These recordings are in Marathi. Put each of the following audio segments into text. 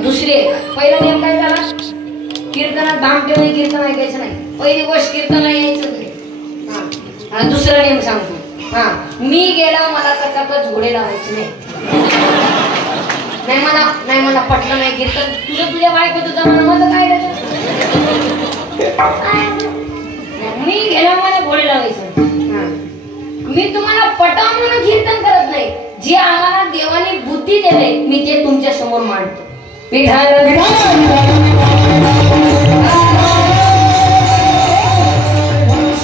दुसरे पहिला नियम काय झाला? कीर्तनात भामटे नाही, कीर्तन ऐकायचं नाही. पहिली गोष्ट कीर्तनला यायचं नाही. दुसरा नियम सांगतो. मी गेला मला कचाकच घोडे लावायचे नाही. नाही मला पटलं नाही कीर्तन. तुझ्या बायको तुझा माझं काय मी गेला मला घोडे लावायचं. मी तुम्हाला पटा म्हणून कीर्तन करत नाही. जे आम्हाला देवाने बुद्धी दिले मी ते तुमच्या समोर मांडतो.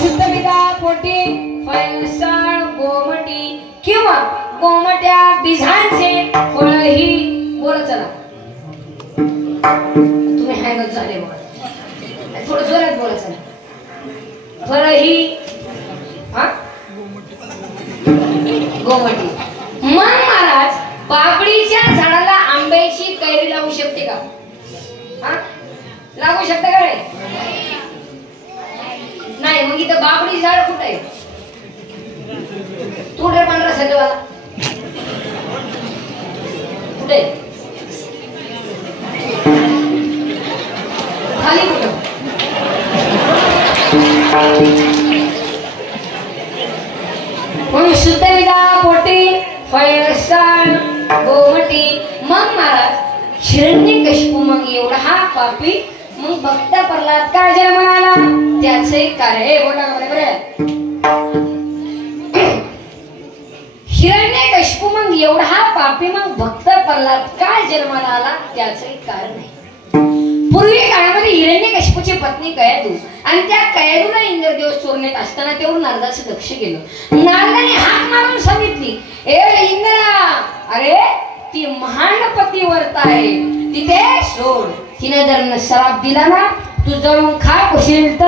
शुद्धविदा पोटी फळसाळ गोमटी किंवा गोमट्या बीजांचे फळही बोल. चला तुम्ही हँगच झाले बघा. थोडं जोरात बोला. चला फळही गोमटी. मग महाराज बाबडीच्या झाडाला आंब्याची कैरी लावू शकते का? लागू शकते का? नाही. मग इथं बाबडी झाड कुठं आहे? कुठे 15 सजवाला कुठे खाली कुठं? शुद्ध विदा पोटी फळसाळ गोमटी. मग महाराज हिरण्यकशिपू मग एवढा हा पापी मग भक्त प्रल्हाद काय जन्माला आला त्याचे कार्य बोला बरोबर. हिरण्यकशिपू मग एवढा हा पापी मग भक्त प्रल्हाद काय जन्माला आला त्याचे कारण आहे. पूर्वी काळामध्ये हिरण्यकशिपूची पत्नी कयादू आणि त्या कयादूला इंद्रदेव चोरण्यात असताना तेवढं नारदाचं लक्ष गेलं. नारदाने हाक मारून सांगितली, ए इंद्रा, अरे ती महान पतिव्रता आहे, तिथे सोड. तिने जर श्राप दिला ना तू जळून खाक होशील तर